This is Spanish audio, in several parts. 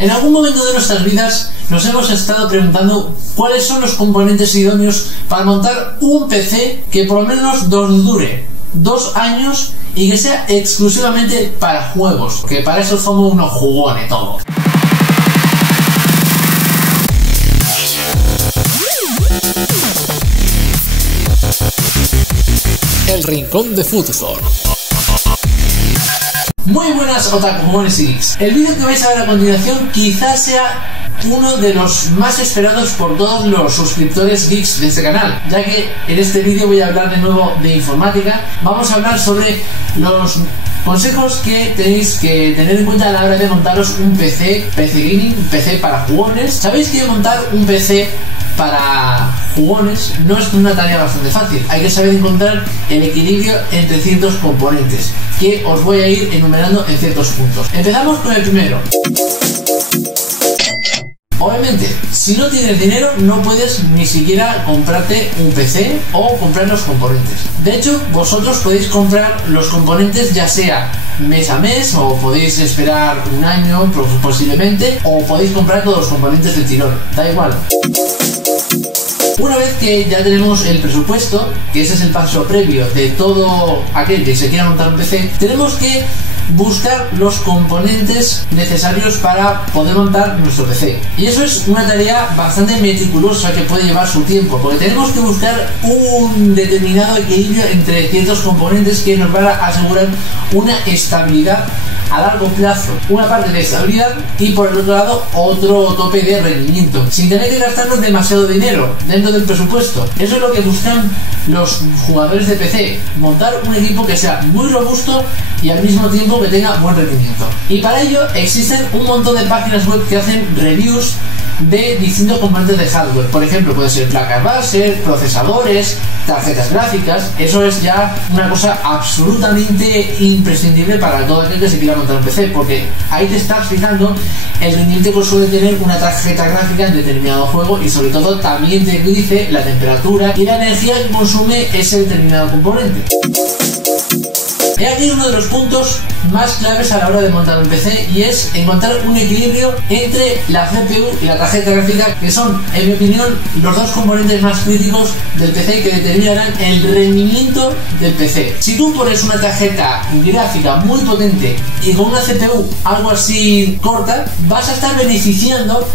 En algún momento de nuestras vidas nos hemos estado preguntando cuáles son los componentes idóneos para montar un PC que por lo menos nos dure 2 años y que sea exclusivamente para juegos, que para eso somos unos jugones todos. El rincón de Futufor. Muy buenas otaku, jugones y geeks. El vídeo que vais a ver a continuación quizás sea uno de los más esperados por todos los suscriptores geeks de este canal, ya que en este vídeo voy a hablar de nuevo de informática. Vamos a hablar sobre los consejos que tenéis que tener en cuenta a la hora de montaros un PC gaming, un PC para jugones. Sabéis que montar un PC para jugones no es una tarea bastante fácil. Hay que saber encontrar el equilibrio entre ciertos componentes que os voy a ir enumerando en ciertos puntos. Empezamos con el primero. Obviamente, si no tienes dinero no puedes ni siquiera comprarte un PC o comprar los componentes. De hecho, vosotros podéis comprar los componentes ya sea mes a mes, o podéis esperar un año posiblemente, o podéis comprar todos los componentes del tirón, da igual. Una vez que ya tenemos el presupuesto, que ese es el paso previo de todo aquel que se quiera montar un PC, tenemos que buscar los componentes necesarios para poder montar nuestro PC. Y eso es una tarea bastante meticulosa que puede llevar su tiempo, porque tenemos que buscar un determinado equilibrio entre ciertos componentes que nos van a asegurar una estabilidad a largo plazo, una parte de estabilidad y por el otro lado otro tope de rendimiento, sin tener que gastarnos demasiado dinero dentro del presupuesto. Eso es lo que buscan los jugadores de PC, montar un equipo que sea muy robusto y al mismo tiempo que tenga buen rendimiento. Y para ello existen un montón de páginas web que hacen reviews de distintos componentes de hardware. Por ejemplo, puede ser placas base, procesadores, tarjetas gráficas. Eso es ya una cosa absolutamente imprescindible para todo aquel que se quiera montar un PC, porque ahí te estás fijando el rendimiento que suele tener una tarjeta gráfica en determinado juego, y sobre todo también te dice la temperatura y la energía que consume ese determinado componente. He aquí uno de los puntos más claves a la hora de montar un PC, y es encontrar un equilibrio entre la CPU y la tarjeta gráfica, que son, en mi opinión, los dos componentes más críticos del PC que determinarán el rendimiento del PC. Si tú pones una tarjeta gráfica muy potente y con una CPU algo así corta, vas a estar beneficiando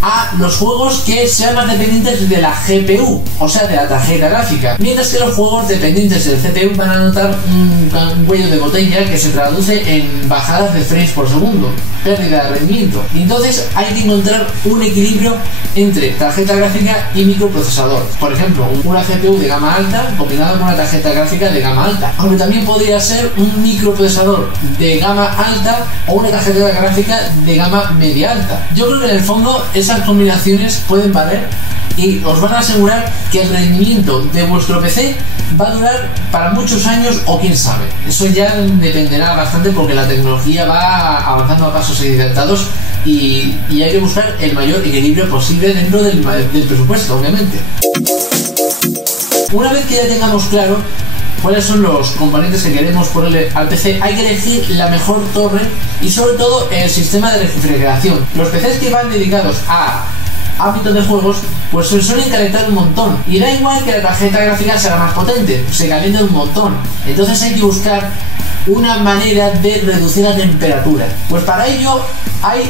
a los juegos que sean más dependientes de la GPU, o sea de la tarjeta gráfica, mientras que los juegos dependientes del CPU van a notar un cuello de botella que se traduce en bajadas de frames por segundo, pérdida de rendimiento. Y entonces hay que encontrar un equilibrio entre tarjeta gráfica y microprocesador. Por ejemplo, una GPU de gama alta combinada con una tarjeta gráfica de gama alta, aunque también podría ser un microprocesador de gama alta o una tarjeta gráfica de gama media alta. Yo creo que en el fondo esas combinaciones pueden valer y os van a asegurar que el rendimiento de vuestro PC va a durar para muchos años, o quién sabe. Eso ya dependerá bastante, porque la tecnología va avanzando a pasos agigantados y hay que buscar el mayor equilibrio posible dentro del presupuesto, obviamente. Una vez que ya tengamos claro cuáles son los componentes que queremos ponerle al PC, hay que elegir la mejor torre y sobre todo el sistema de refrigeración. Los PCs que van dedicados a ámbitos de juegos pues se suelen calentar un montón, y da igual que la tarjeta gráfica sea más potente, se calienta un montón. Entonces hay que buscar una manera de reducir la temperatura. Pues para ello hay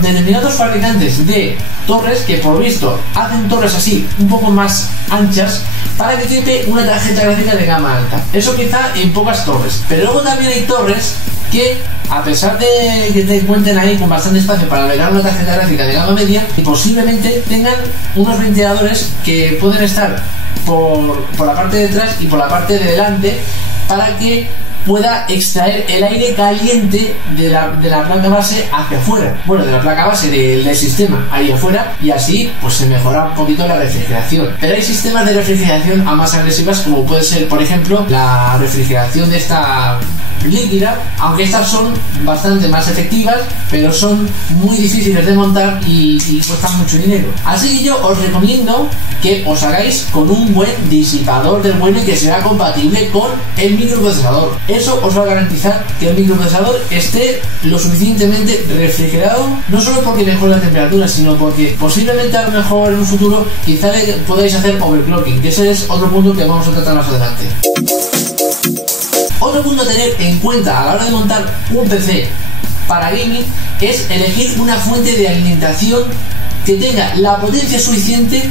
determinados fabricantes de torres que, por visto, hacen torres así un poco más anchas para que quepe una tarjeta gráfica de gama alta. Eso quizá en pocas torres, pero luego también hay torres que, a pesar de que te cuenten ahí con bastante espacio para albergar una tarjeta gráfica de gama media, y posiblemente tengan unos ventiladores que pueden estar por la parte de atrás y por la parte de delante, para que pueda extraer el aire caliente de la placa base hacia afuera, bueno, de la placa base del sistema ahí afuera, y así pues se mejora un poquito la refrigeración. Pero hay sistemas de refrigeración a más agresivas, como puede ser, por ejemplo, la refrigeración de esta líquida, aunque estas son bastante más efectivas, pero son muy difíciles de montar y cuestan mucho dinero. Así que yo os recomiendo que os hagáis con un buen disipador del bueno y que sea compatible con el microprocesador. Eso os va a garantizar que el microprocesador esté lo suficientemente refrigerado, no solo porque mejore la temperatura, sino porque posiblemente a lo mejor en un futuro quizá podáis hacer overclocking, que ese es otro punto que vamos a tratar más adelante. Otro punto a tener en cuenta a la hora de montar un PC para gaming es elegir una fuente de alimentación que tenga la potencia suficiente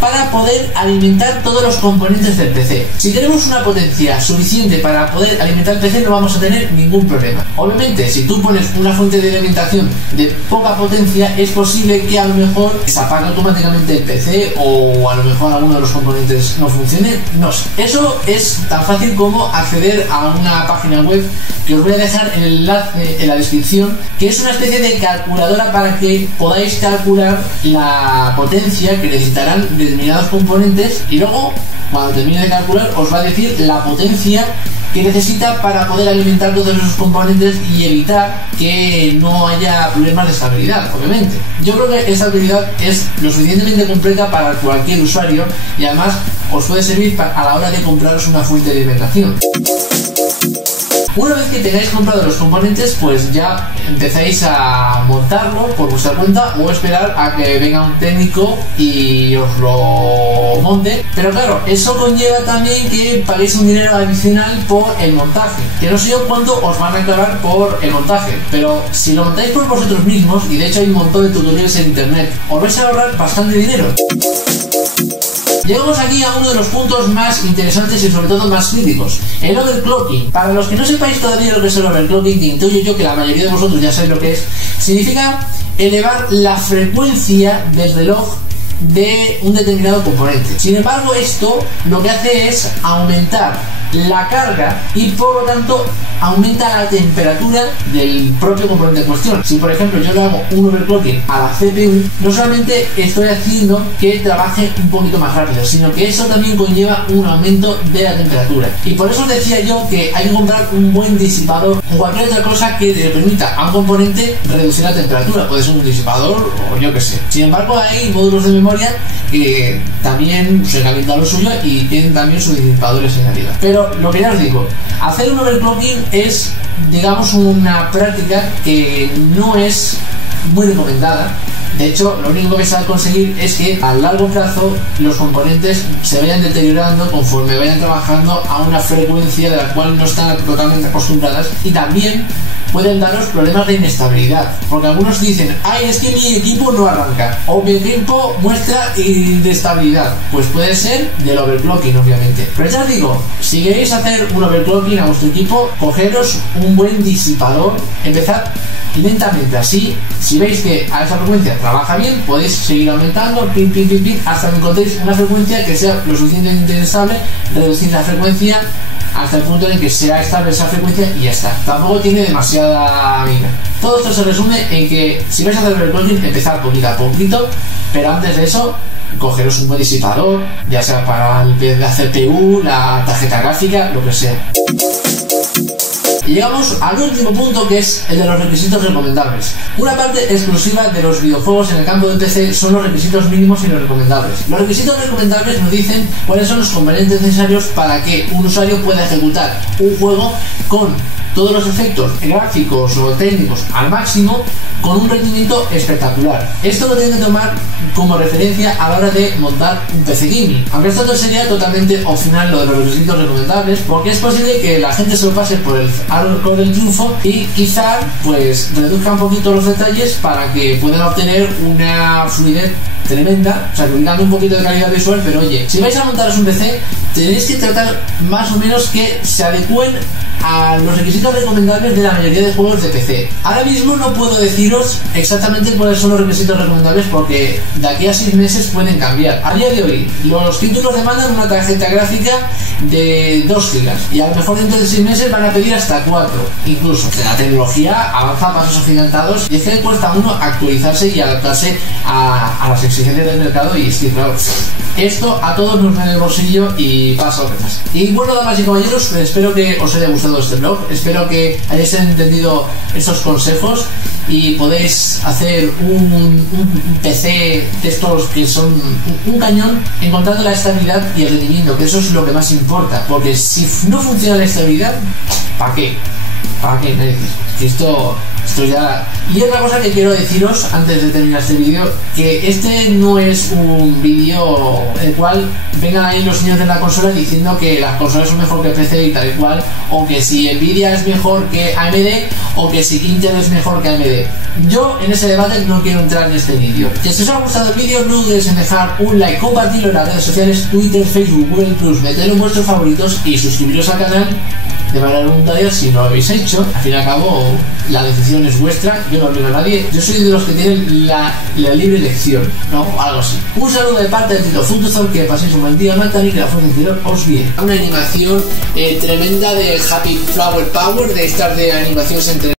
para poder alimentar todos los componentes del PC. Si tenemos una potencia suficiente para poder alimentar el PC, no vamos a tener ningún problema. Obviamente, si tú pones una fuente de alimentación de poca potencia, es posible que a lo mejor se apague automáticamente el PC o a lo mejor alguno de los componentes no funcione, no sé. Eso es tan fácil como acceder a una página web que os voy a dejar el enlace en la descripción, que es una especie de calculadora para que podáis calcular la potencia que necesitarán determinados componentes y luego, cuando termine de calcular, os va a decir la potencia que necesita para poder alimentar todos esos componentes y evitar que no haya problemas de estabilidad, obviamente. Yo creo que esta habilidad es lo suficientemente completa para cualquier usuario y además os puede servir a la hora de compraros una fuente de alimentación. Una vez que tengáis comprado los componentes, pues ya empezáis a montarlo por vuestra cuenta o esperar a que venga un técnico y os lo monte. Pero claro, eso conlleva también que paguéis un dinero adicional por el montaje, que no sé yo cuánto os van a cobrar por el montaje, pero si lo montáis por vosotros mismos, y de hecho hay un montón de tutoriales en internet, os vais a ahorrar bastante dinero. Llegamos aquí a uno de los puntos más interesantes y sobre todo más críticos, el overclocking. Para los que no sepáis todavía lo que es el overclocking, que intuyo yo que la mayoría de vosotros ya sabéis lo que es, significa elevar la frecuencia del reloj de un determinado componente. Sin embargo, esto lo que hace es aumentar la carga y por lo tanto aumenta la temperatura del propio componente en cuestión. Si por ejemplo yo le hago un overclocking a la CPU, no solamente estoy haciendo que trabaje un poquito más rápido, sino que eso también conlleva un aumento de la temperatura. Y por eso os decía yo que hay que comprar un buen disipador o cualquier otra cosa que le permita a un componente reducir la temperatura. Puede ser un disipador o yo que sé. Sin embargo, hay módulos de memoria que también se calientan lo suyo y tienen también sus disipadores en arriba. Pero lo que ya os digo, hacer un overclocking es, digamos, una práctica que no es muy recomendada. De hecho, lo único que se va a conseguir es que a largo plazo los componentes se vayan deteriorando conforme vayan trabajando a una frecuencia de la cual no están totalmente acostumbradas, y también pueden daros problemas de inestabilidad, porque algunos dicen, ay, es que mi equipo no arranca, o mi equipo muestra inestabilidad. Pues puede ser del overclocking, obviamente. Pero ya os digo, si queréis hacer un overclocking a vuestro equipo, cogeros un buen disipador, empezad lentamente, así, si veis que a esa frecuencia trabaja bien, podéis seguir aumentando, hasta que encontréis una frecuencia que sea lo suficientemente estable, reducir la frecuencia hasta el punto en que sea estable esa frecuencia y ya está. Tampoco tiene demasiada vida. Todo esto se resume en que si vais a hacer overclocking, empezar poquito a poquito, pero antes de eso, cogeros un buen disipador, ya sea para la CPU, la tarjeta gráfica, lo que sea. Y llegamos al último punto, que es el de los requisitos recomendables. Una parte exclusiva de los videojuegos en el campo del PC son los requisitos mínimos y los recomendables. Los requisitos recomendables nos dicen cuáles son los componentes necesarios para que un usuario pueda ejecutar un juego con todos los efectos gráficos o técnicos al máximo, con un rendimiento espectacular. Esto lo tienen que tomar como referencia a la hora de montar un PC gaming, aunque esto sería totalmente opcional, lo de los requisitos recomendables, porque es posible que la gente se lo pase por el arco del triunfo y quizá pues reduzca un poquito los detalles para que puedan obtener una fluidez tremenda, sacrificando un poquito de calidad visual. Pero oye, si vais a montaros un PC, tenéis que tratar más o menos que se adecúen a los requisitos recomendables de la mayoría de juegos de PC. Ahora mismo no puedo deciros exactamente cuáles son los requisitos recomendables, porque de aquí a 6 meses pueden cambiar. A día de hoy, los títulos demandan una tarjeta gráfica de 2 GB y a lo mejor dentro de 6 meses van a pedir hasta 4, incluso. La tecnología avanza a pasos agigantados y es que cuesta a uno actualizarse y adaptarse a las exigencias del mercado, y es que claro, esto a todos nos va en el bolsillo y pasa lo que pasa. Y bueno, damas y caballeros, espero que os haya gustado este blog, espero que hayáis entendido estos consejos y podéis hacer un PC de estos que son un cañón, encontrando la estabilidad y el rendimiento, que eso es lo que más importa, porque si no funciona la estabilidad, ¿para qué? ¿Para qué? Que esto ya... Y otra cosa que quiero deciros antes de terminar este vídeo, que este no es un vídeo el cual vengan ahí los señores de la consola diciendo que las consolas son mejor que PC y tal y cual, o que si Nvidia es mejor que AMD, o que si Intel es mejor que AMD. Yo en ese debate no quiero entrar en este vídeo. Si os ha gustado el vídeo, no dudes en dejar un like, compartirlo en las redes sociales, Twitter, Facebook, Google+, meterlo en vuestros favoritos y suscribiros al canal de manera voluntaria si no lo habéis hecho. Al fin y al cabo, la decisión es vuestra, yo no obligo a nadie, yo soy de los que tienen la libre elección, ¿no? Algo así. Un saludo de parte de Tito Fututhor, que paséis un buen día, Malta, y que la fuerza interior os guíe. Una animación tremenda de Happy Flower Power, de estas de animaciones entre